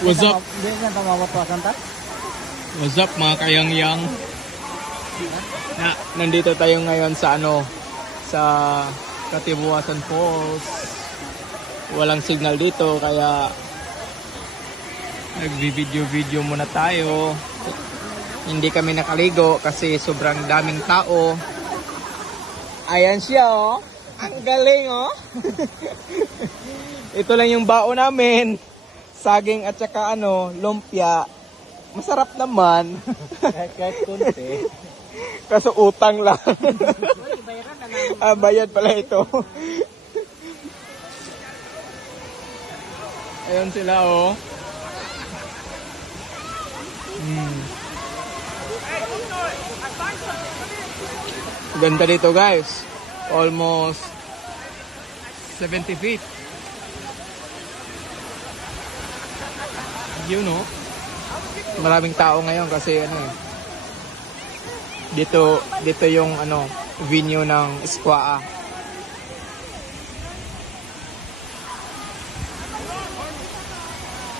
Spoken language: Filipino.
What's up? Hindi na tamawatwasan ta? What's up mga kayangyang? Nandito tayo ngayon sa sa Katibuasan Falls. Walang signal dito kaya nagbi-video muna tayo. Hindi kami nakaligo kasi sobrang daming tao. Ayan siya oh. Ang galing oh. Ito lang yung baon namin. Saging at saka lumpia. Masarap naman. Kahit kunti. Kaso utang lang. Bayad pala ito. Ayun sila oh. Ganda dito guys. Almost 70 feet. You know, maraming tao ngayon kasi dito yung venue ng Squaa.